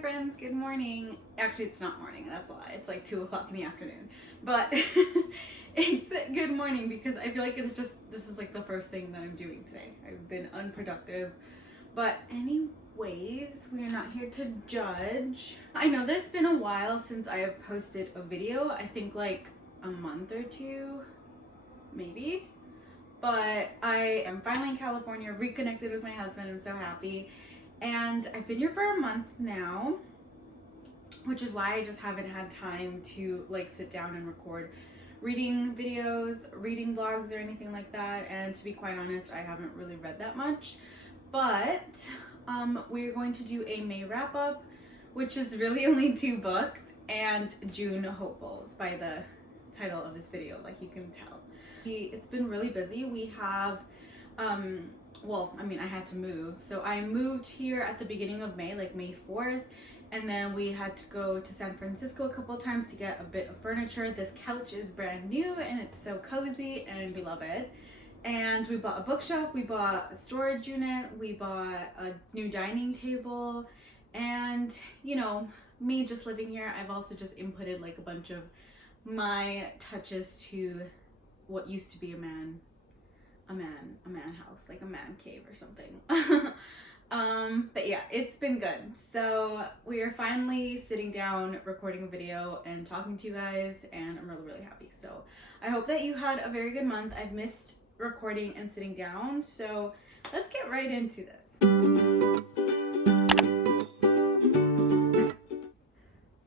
friends, good morning. Actually, it's not morning, that's a lie. It's like 2 o'clock in the afternoon. But it's good morning because I feel like this is like the first thing that I'm doing today. I've been unproductive. But anyways, we are not here to judge. I know that it's been a while since I have posted a video. I think like a month or two, maybe. But I am finally in California, reconnected with my husband. I'm so happy. And I've been here for a month now, which is why I just haven't had time to like sit down and record reading videos, reading vlogs, or anything like that. And to be quite honest, I haven't really read that much. But we're going to do a May wrap up, which is really only 2 books, and June hopefuls by the title of this video, like you can tell. It's been really busy. We have well, I mean, I had to move. So I moved here at the beginning of May, like May 4th. And then we had to go to San Francisco a couple of times to get a bit of furniture. This couch is brand new and it's so cozy and we love it. And we bought a bookshelf, we bought a storage unit, we bought a new dining table. And, you know, me just living here, I've also just inputted like a bunch of my touches to what used to be a man house, like a man cave or something. But yeah, it's been good. So we are finally sitting down, recording a video and talking to you guys, and I'm really happy. So I hope that you had a very good month. I've missed recording and sitting down, so let's get right into this.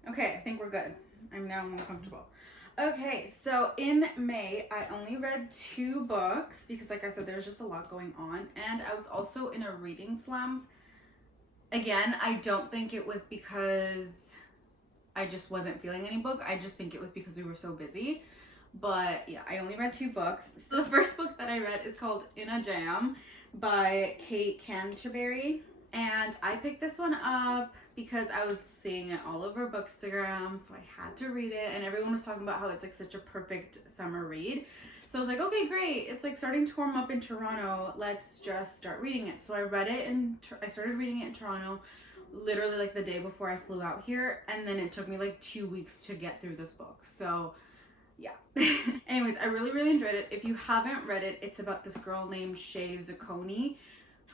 Okay, I think we're good. I'm now more comfortable. Okay, so in May, I only read 2 books because, like I said, there's just a lot going on. And I was also in a reading slump. Again, I don't think it was because I just wasn't feeling any book. I just think it was because we were so busy. But yeah, I only read 2 books. So the first book that I read is called In a Jam by Kate Canterbury. And I picked this one up because I was seeing it all over Bookstagram, so I had to read it, and everyone was talking about how it's like such a perfect summer read. So I was like, okay, great, it's like starting to warm up in Toronto, let's just start reading it. So I read it and I started reading it in Toronto literally like the day before I flew out here, and then it took me like 2 weeks to get through this book. So yeah. Anyways, I really enjoyed it. If you haven't read it, it's about this girl named Shay Zucconi,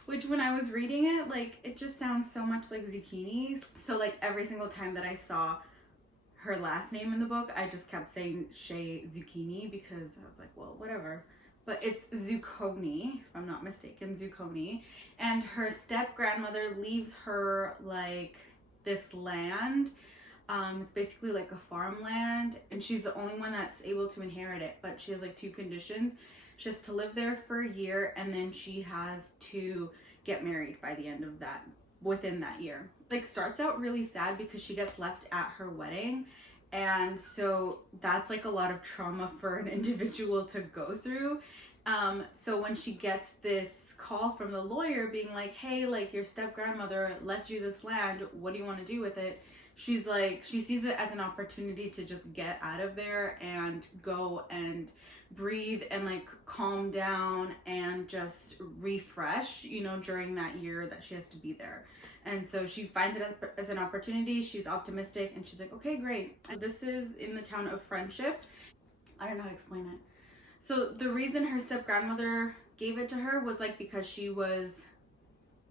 which when I was reading it, like, it just sounds so much like zucchinis. So like every single time that I saw her last name in the book, I just kept saying Shay Zucchini because I was like, well, whatever. But it's Zucconi, if I'm not mistaken, Zucconi. And her step grandmother leaves her like this land. It's basically like a farmland, and she's the only one that's able to inherit it. But she has like 2 conditions. She has to live there for a year, and then she has to get married by the end of that, within that year. Like, starts out really sad because she gets left at her wedding, and so that's like a lot of trauma for an individual to go through. So when she gets this call from the lawyer being like, hey, like, your step grandmother left you this land, what do you want to do with it? She's like, she sees it as an opportunity to just get out of there and go and breathe and like calm down and just refresh, you know, during that year that she has to be there. And so she finds it as an opportunity. She's optimistic and she's like, okay, great. And this is in the town of Friendship. I don't know how to explain it. So the reason her step grandmother gave it to her was like because she was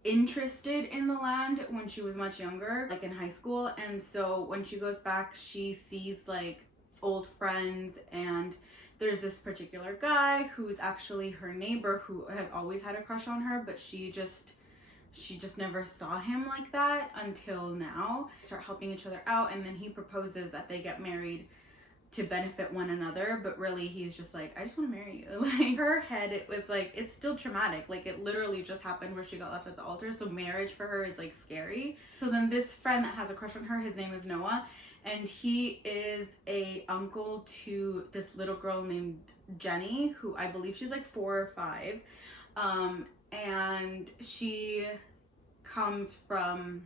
interested in the land when she was much younger, like in high school. And so when she goes back, she sees like old friends, and there's this particular guy who's actually her neighbor who has always had a crush on her, but she just never saw him like that until now. They start helping each other out, and then he proposes that they get married to benefit one another, but really he's just like, I just want to marry you. Like, her head, it was like, it's still traumatic. Like, it literally just happened where she got left at the altar, so marriage for her is like scary. So then this friend that has a crush on her, his name is Noah, and he is a uncle to this little girl named Jenny, who I believe she's like 4 or 5, and she comes from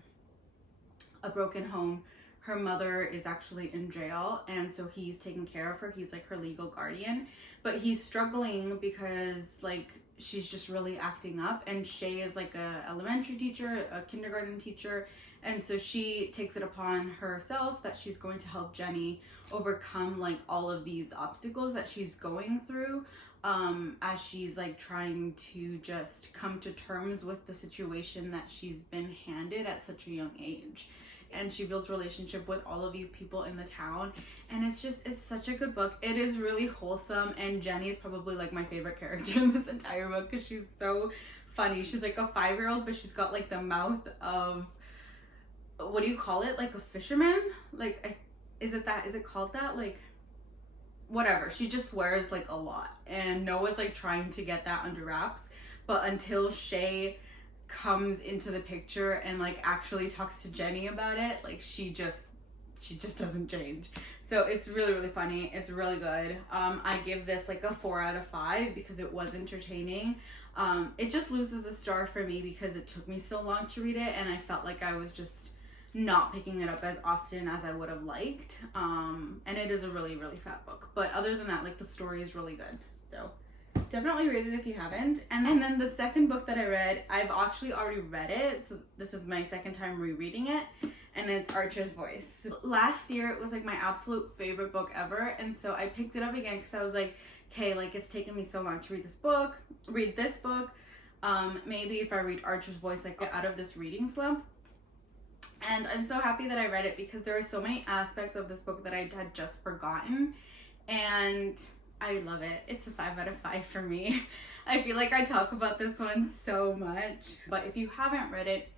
a broken home. Her mother is actually in jail, and so he's taking care of her. He's like her legal guardian, but he's struggling because like she's just really acting up, and Shay is like a elementary teacher, a kindergarten teacher, and so she takes it upon herself that she's going to help Jenny overcome like all of these obstacles that she's going through, as she's like trying to just come to terms with the situation that she's been handed at such a young age. And she builds relationship with all of these people in the town, and it's such a good book. It is really wholesome, and Jenny is probably like my favorite character in this entire book because she's so funny. She's like a 5-year-old, but she's got like the mouth of, what do you call it, like a fisherman? Like, is it called that? Like, whatever. She just swears like a lot, and Noah's like trying to get that under wraps, but until Shay comes into the picture and like actually talks to Jenny about it, like she just doesn't change. So it's really, really funny. It's really good. I give this like a 4 out of 5 because it was entertaining. It just loses a star for me because it took me so long to read it, and I felt like I was just not picking it up as often as I would have liked. And it is a really, really fat book, but other than that, like the story is really good. So definitely read it if you haven't. And then the second book that I read, I've actually already read it, so this is my second time rereading it, and it's Archer's Voice. Last year it was like my absolute favorite book ever, and so I picked it up again because I was like, okay, like it's taken me so long to read this book. Maybe if I read Archer's Voice, like get out of this reading slump. And I'm so happy that I read it because there are so many aspects of this book that I had just forgotten, and I love it. It's a 5 out of 5 for me. I feel like I talk about this one so much. But if you haven't read it,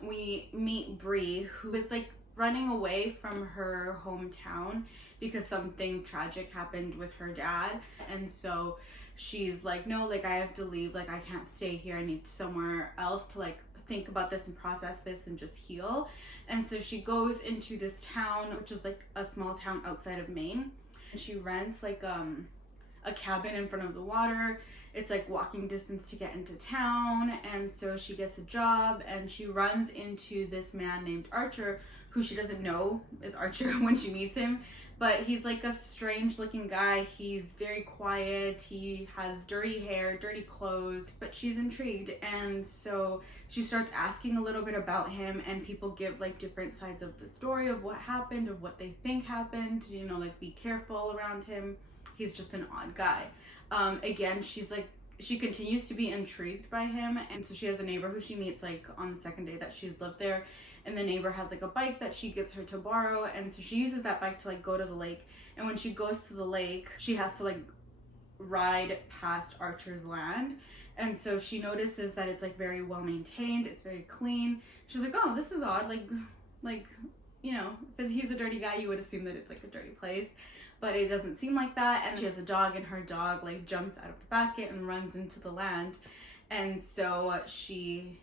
we meet Bree, who is like running away from her hometown because something tragic happened with her dad. And so she's like, no, like I have to leave. Like I can't stay here. I need somewhere else to like think about this and process this and just heal. And so she goes into this town, which is like a small town outside of Maine. She rents like a cabin in front of the water. It's like walking distance to get into town, and so she gets a job, and she runs into this man named Archer, who she doesn't know is Archer when she meets him, but he's like a strange looking guy. He's very quiet, he has dirty hair, dirty clothes, but she's intrigued, and so she starts asking a little bit about him, and people give like different sides of the story of what happened, of what they think happened, you know, like be careful around him. He's just an odd guy. Again, she continues to be intrigued by him, and so she has a neighbor who she meets like on the second day that she's lived there, and the neighbor has like a bike that she gives her to borrow, and so she uses that bike to like go to the lake, and when she goes to the lake, she has to like ride past Archer's land, and so she notices that it's like very well maintained, it's very clean. She's like, oh, this is odd, like you know, if he's a dirty guy, you would assume that it's like a dirty place. But it doesn't seem like that, and she has a dog, and her dog like jumps out of the basket and runs into the land, and so she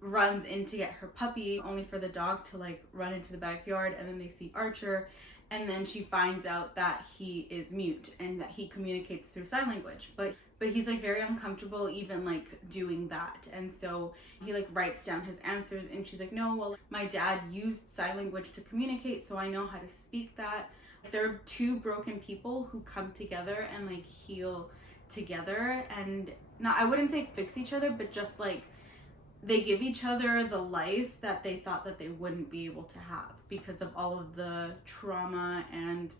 runs in to get her puppy, only for the dog to like run into the backyard, and then they see Archer, and then she finds out that he is mute and that he communicates through sign language, but he's like very uncomfortable even like doing that, and so he like writes down his answers, and she's like, no, well, my dad used sign language to communicate, so I know how to speak that. There are two broken people who come together and like heal together, and not, I wouldn't say fix each other, but just like they give each other the life that they thought that they wouldn't be able to have because of all of the trauma and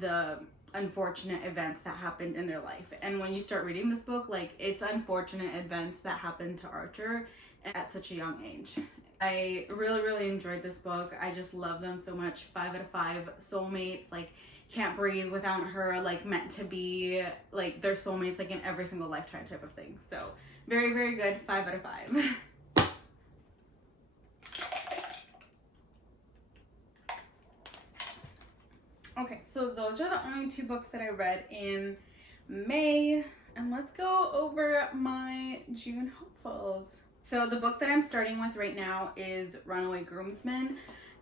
the unfortunate events that happened in their life. And when you start reading this book, like it's unfortunate events that happened to Archer at such a young age. I really, really enjoyed this book. I just love them so much. 5 out of 5. Soulmates, like can't breathe without her, like meant to be, like they're soulmates like in every single lifetime type of thing. So very, very good. 5 out of 5. Okay, so those are the only 2 books that I read in May, and let's go over my June hopefuls. So the book that I'm starting with right now is Runaway Groomsmen,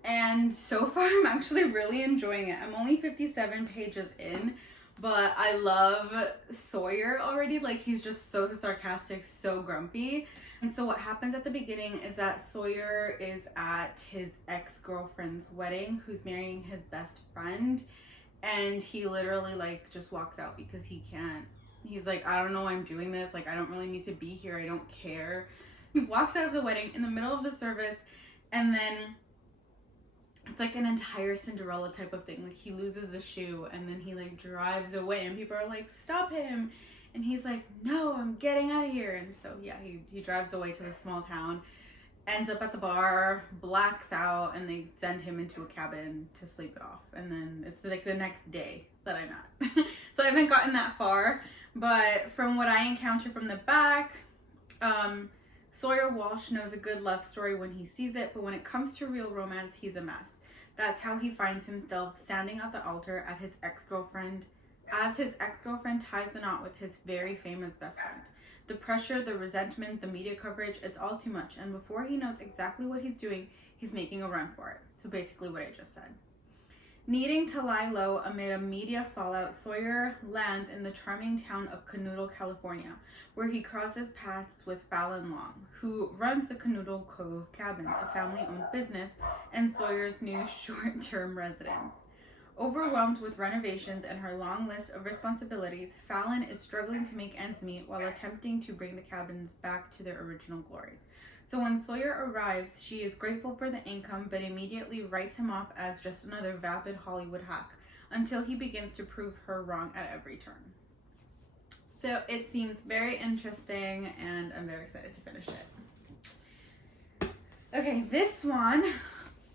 and so far I'm actually really enjoying it. I'm only 57 pages in, but I love Sawyer already. Like he's just so sarcastic, so grumpy. And so what happens at the beginning is that Sawyer is at his ex-girlfriend's wedding, who's marrying his best friend, and he literally like just walks out because he can't He's like, I don't know why I'm doing this. Like, I don't really need to be here. I don't care. He walks out of the wedding in the middle of the service, and then it's like an entire Cinderella type of thing. Like, he loses a shoe, and then he like drives away, and people are like, stop him. And he's like, no, I'm getting out of here. And so yeah, he drives away to the small town, ends up at the bar, blacks out, and they send him into a cabin to sleep it off. And then it's like the next day that I'm at. So I haven't gotten that far, but from what I encounter from the back, Sawyer Walsh knows a good love story when he sees it, but when it comes to real romance, he's a mess. That's how he finds himself standing at the altar at his ex-girlfriend, as his ex-girlfriend ties the knot with his very famous best friend. The pressure, the resentment, the media coverage, it's all too much. And before he knows exactly what he's doing, he's making a run for it. So basically what I just said. Needing to lie low amid a media fallout, Sawyer lands in the charming town of Canoodle, California, where he crosses paths with Fallon Long, who runs the Canoodle Cove Cabins, a family-owned business, and Sawyer's new short-term residence. Overwhelmed with renovations and her long list of responsibilities, Fallon is struggling to make ends meet while attempting to bring the cabins back to their original glory. So when Sawyer arrives, she is grateful for the income, but immediately writes him off as just another vapid Hollywood hack, until he begins to prove her wrong at every turn. So it seems very interesting, and I'm very excited to finish it. Okay, this one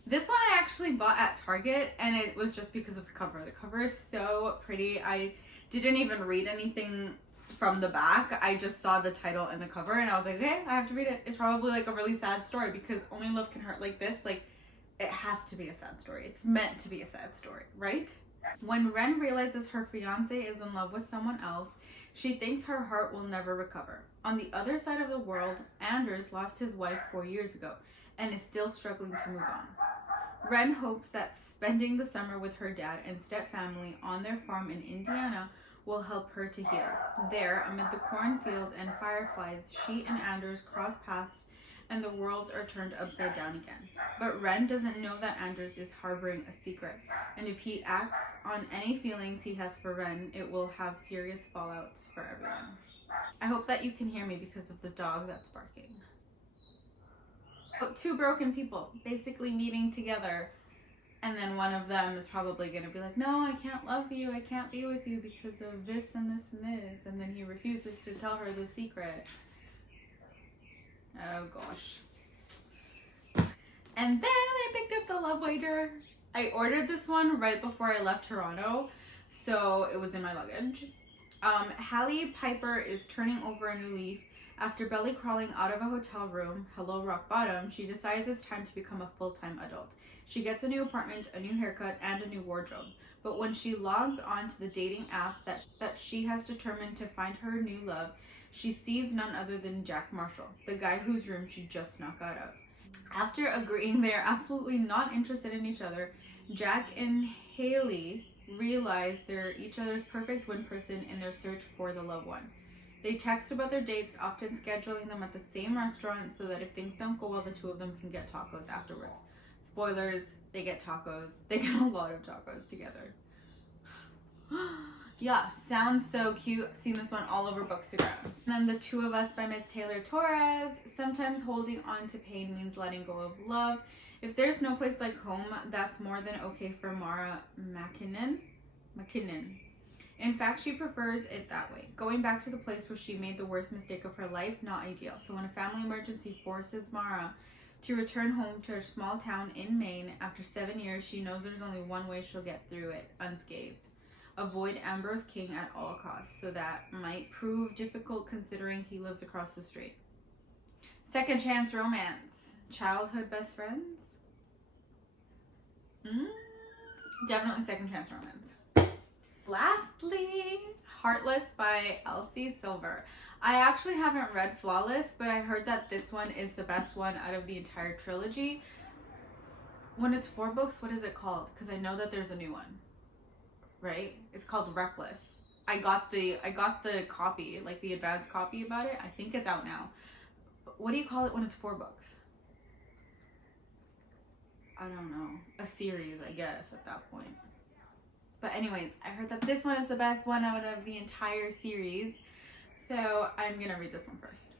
I actually bought at Target, and it was just because of the cover. The cover is so pretty. I didn't even read anything from the back. I just saw the title and the cover, and I was like, okay, I have to read it. It's probably like a really sad story, because Only Love Can Hurt like this, like, it has to be a sad story. It's meant to be a sad story, right? When Ren realizes her fiance is in love with someone else, she thinks her heart will never recover. On the other side of the world, Anders lost his wife 4 years ago and is still struggling to move on. Ren hopes that spending the summer with her dad and stepfamily on their farm in Indiana will help her to heal. There, amid the cornfields and fireflies, she and Anders cross paths and the worlds are turned upside down again. But Ren doesn't know that Anders is harboring a secret, and if he acts on any feelings he has for Ren, it will have serious fallouts for everyone. I hope that you can hear me because of the dog that's barking. Two broken people basically meeting together, and then one of them is probably going to be like, no, I can't love you, I can't be with you because of this and this and this, and then he refuses to tell her the secret. Oh gosh. And then I picked up the Love Wager. I ordered this one right before I left Toronto, so it was in my luggage. Hallie Piper is turning over a new leaf. After belly crawling out of a hotel room, hello rock bottom, she decides it's time to become a full-time adult. She gets a new apartment, a new haircut, and a new wardrobe. But when she logs on to the dating app that she has determined to find her new love, she sees none other than Jack Marshall, the guy whose room she just snuck out of. After agreeing they are absolutely not interested in each other, Jack and Haley realize they're each other's perfect one person in their search for the loved one. They text about their dates, often scheduling them at the same restaurant so that if things don't go well, the two of them can get tacos afterwards. Spoilers, they get tacos. They get a lot of tacos together. Yeah, sounds so cute. I've seen this one all over Bookstagram. And then The Two of Us by Miss Taylor Torres. Sometimes holding on to pain means letting go of love. If there's no place like home, that's more than okay for Mara McKinnon. In fact, she prefers it that way. Going back to the place where she made the worst mistake of her life, not ideal. So when a family emergency forces Mara to return home to her small town in Maine, after 7 years, she knows there's only one way she'll get through it unscathed. Avoid Ambrose King at all costs, so that might prove difficult considering he lives across the street. Second chance romance. Childhood best friends? Definitely second chance romance. Lastly, Heartless by Elsie Silver. I actually haven't read Flawless, but I heard that this one is the best one out of the entire trilogy. When it's 4 books, what is it called? Because I know that there's a new one. Right? It's called Reckless. I got the copy, like the advanced copy about it. I think it's out now. But what do you call it when it's 4 books? I don't know. A series, I guess, at that point. But anyways, I heard that this one is the best one out of the entire series. So I'm gonna read this one first.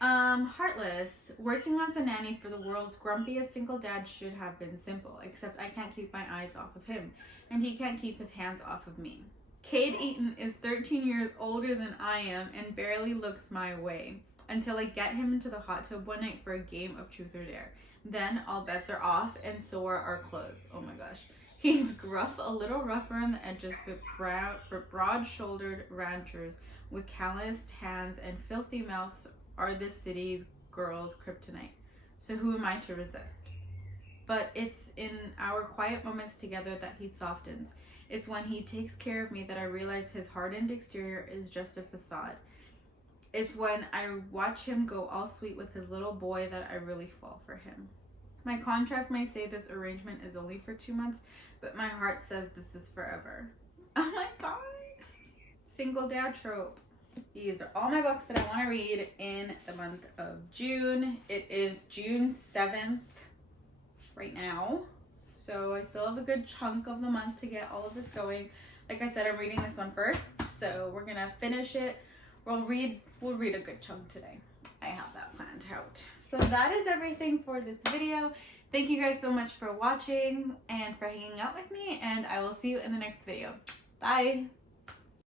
Heartless. Working as a nanny for the world's grumpiest single dad should have been simple, except I can't keep my eyes off of him, and he can't keep his hands off of me. Cade Eaton is 13 years older than I am and barely looks my way, until I get him into the hot tub one night for a game of truth or dare. Then all bets are off, and so are our clothes. Oh my gosh. He's gruff, a little rougher on the edges, but broad-shouldered ranchers with calloused hands and filthy mouths are the city's girls' kryptonite. So who am I to resist? But it's in our quiet moments together that he softens. It's when he takes care of me that I realize his hardened exterior is just a facade. It's when I watch him go all sweet with his little boy that I really fall for him. My contract may say this arrangement is only for 2 months, but my heart says this is forever. Oh my god. Single dad trope. These are all my books that I want to read in the month of June. It is June 7th right now. So I still have a good chunk of the month to get all of this going. Like I said, I'm reading this one first. So we're going to finish it. We'll read a good chunk today. I have that planned out. So that is everything for this video. Thank you guys so much for watching and for hanging out with me. And I will see you in the next video. Bye.